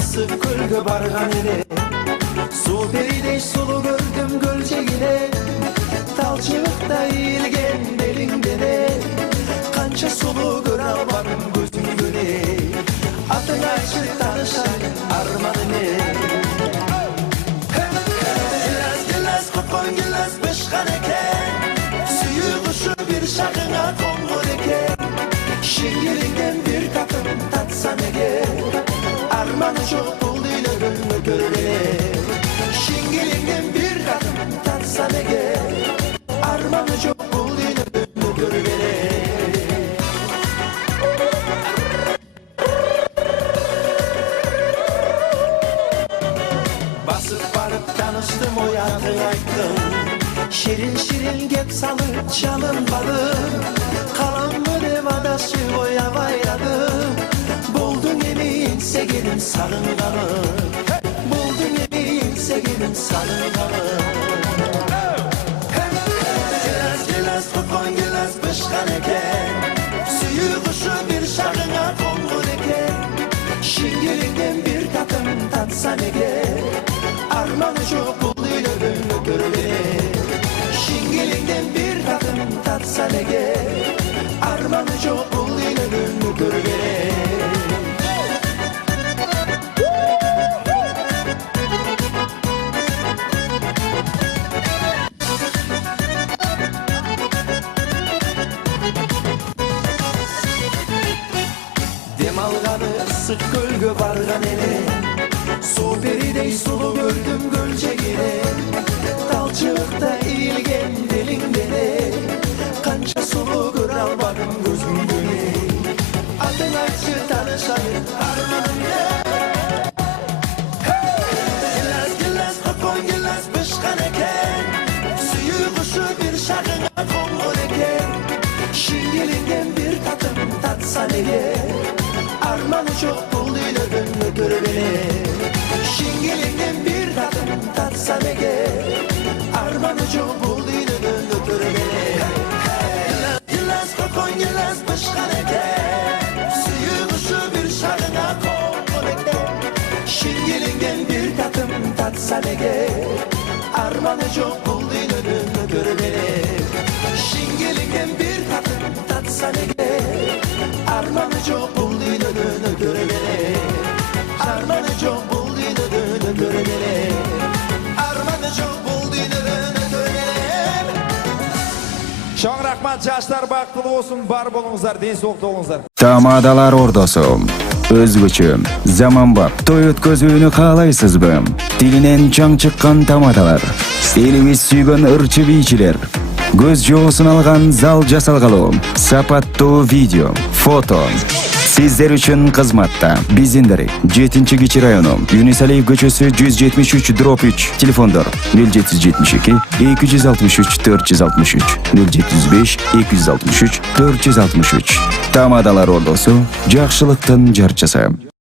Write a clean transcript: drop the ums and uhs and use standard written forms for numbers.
ысык көлгө барган эле. Суу беридей сулуу көрдүм көлжегине, талчыбыкта ийилген белиңдене. Канча сулуу көрө албадым көзүңдө эле, атың айтчы таанышайын арманым Гилас копкон гилас бышкан экен, сүйүү кушу бир шагыңа конгон экен. Шеңгелиңден бир татым татсам эгер, арманы жок бул дүйнөгө көрбеле. Шеңгелиңден бир татым татсам эгер, арманы жок бул дүйнөгө көрбеле. Басып барып таныштым, оятың айттым, ширин кеп салып жалынбадым. Каламмы деп адашып оябайладым, болдуң эми еңсегеним сагынганым, болдуң эми еңсегеним сагынганым. Гилас копкон гилас бышкан экен, сүйүү кушу бир шагыңа конгон экен. Шеңгелиңден бир татым татсам эгер, арманы жок бул дүйнөгө көрбеле. Шеңгелиңден бир татым татсам эгер, арманы жок бул дүйнөгө көрбеле. Дем алганы ысык көлгө барган эле, суу беридей сулуу көрдүм көлжегине. Талчыбыкта ийилген белиңдене, канча сулуу көрө албадым көзүңдө эле, атың айтчы таанышайын арманым Гилас копкон гилас бышкан экен, сүйүү кушу бир шагыңа конгон экен. Шеңгелиңден бир татым татсам эгер, арманы жок бул дүйнөгө көрбеле. Шеңгелиңден бир татым татсам эгер, арманы жок бул дүйнөгө көрбеле. Гилас копкон гилас бышкан экен, сүйүү кушу бир шагыңа конгон экен. Шеңгелиңден бир татым татсам эгер, арманы жок бул дүйнөгө көрбеле. Шеңгелиңден бир татым татсам эгер, арманы жок бул дүйнөгө көрбеле. Арманы жок бул дүйнөгө көрбеле. Арманы жок бул дүйнөгө көрбеле. Чоң рахмат, жаштар бактылуу болсун, бар болуңуздар, ден соолукта болуңуздар. Тамадалар ордосу. Өзгөчө, заманбап той өткөзүүнү каалайсызбы? Тилинен чаң чыккан тамадалар. Элибиз сүйгөн ырчы бийчилер. Көз жоосун алган зал жасалгалуу. Сапаттуу видео, фото. Сиздер үчүн кызматта. Биздин дарек 7-Кичи району, Юнусалиев көчөсү 173/3. Телефондор 0772 263 463 075 263 463. Тамадалар ордосу, жакшылыктын жарчысы.